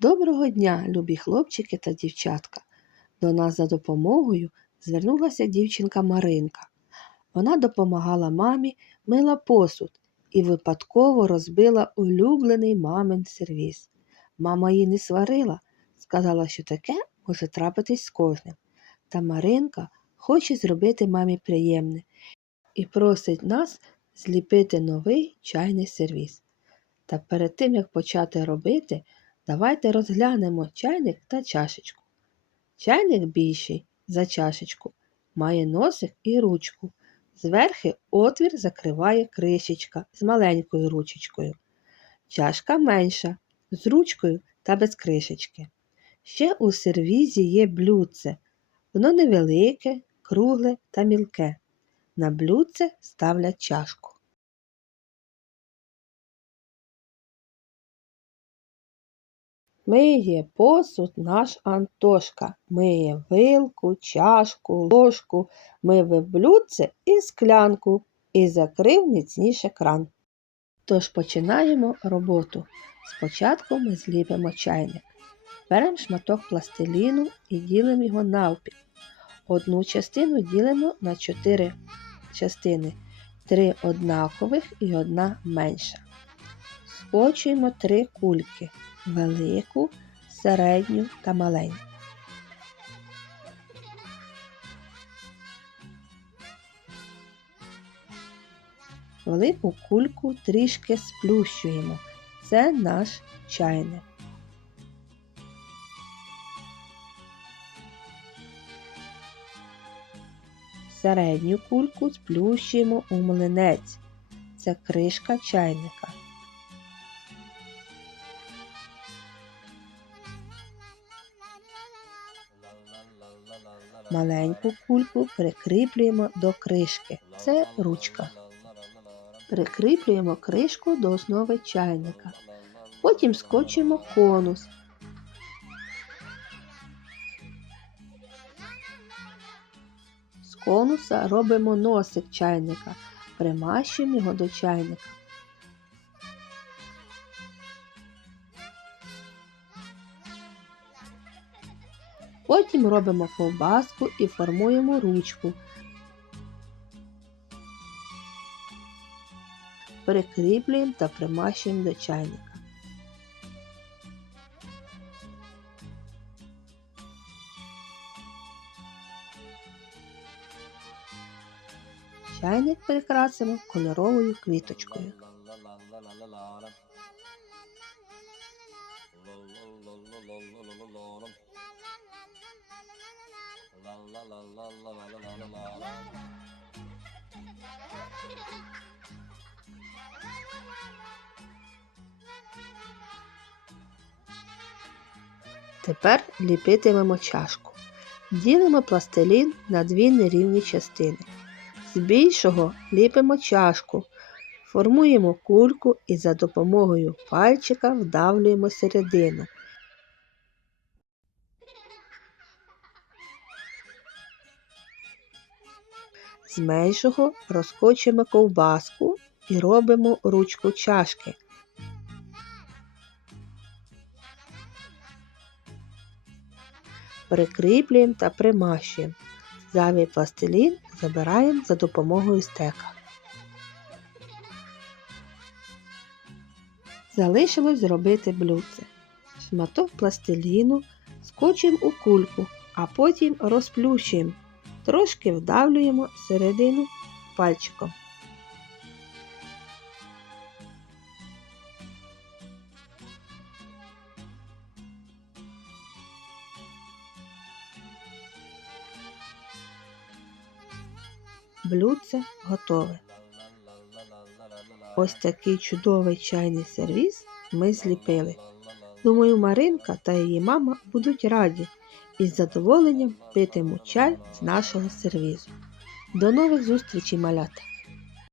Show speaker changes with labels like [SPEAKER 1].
[SPEAKER 1] Доброго дня, любі хлопчики та дівчатка. До нас за допомогою звернулася дівчинка Маринка. Вона допомагала мамі, мила посуд і випадково розбила улюблений мамин сервіз. Мама її не сварила, сказала, що таке може трапитись з кожним. Та Маринка хоче зробити мамі приємне і просить нас зліпити новий чайний сервіз. Та перед тим, як почати робити, давайте розглянемо чайник та чашечку. Чайник більший за чашечку, має носик і ручку. Зверхи отвір закриває кришечка з маленькою ручечкою. Чашка менша, з ручкою та без кришечки. Ще у сервізі є блюдце. Воно невелике, кругле та мілке. На блюдце ставлять чашку. Миє посуд наш Антошка, миє вилку, чашку, ложку, миве блюдце і склянку і закрив міцніше кран. Тож починаємо роботу. Спочатку ми зліпимо чайник. Беремо шматок пластиліну і ділимо його навпіл. Одну частину ділимо на чотири частини, три однакових і одна менша. Скочуємо три кульки велику, середню та маленьку. Велику кульку трішки сплющуємо. Це наш чайник. Середню кульку сплющуємо у млинець. Це кришка чайника. Маленьку кульку прикріплюємо до кришки. Це ручка. Прикріплюємо кришку до основи чайника. Потім скочуємо конус. З конуса робимо носик чайника, примащуємо його до чайника. Потім робимо ковбаску і формуємо ручку. Прикріплюємо та примащуємо до чайника. Чайник прикрасимо кольоровою квіточкою. Тепер ліпитимемо чашку. Ділимо пластилін на дві нерівні частини. З більшого ліпимо чашку, формуємо кульку і за допомогою пальчика вдавлюємо середину. З меншого розкочуємо ковбаску і робимо ручку чашки. Прикріплюємо та примащуємо. Зайвий пластилін забираємо за допомогою стека. Залишилось зробити блюдце. Шматок пластиліну скочуємо у кульку, а потім розплющуємо. Трошки вдавлюємо середину пальчиком. Блюдце готове. Ось такий чудовий чайний сервіз ми зліпили. Думаю, Маринка та її мама будуть раді і з задоволенням питимуть чай з нашого сервізу. До нових зустрічей, малята!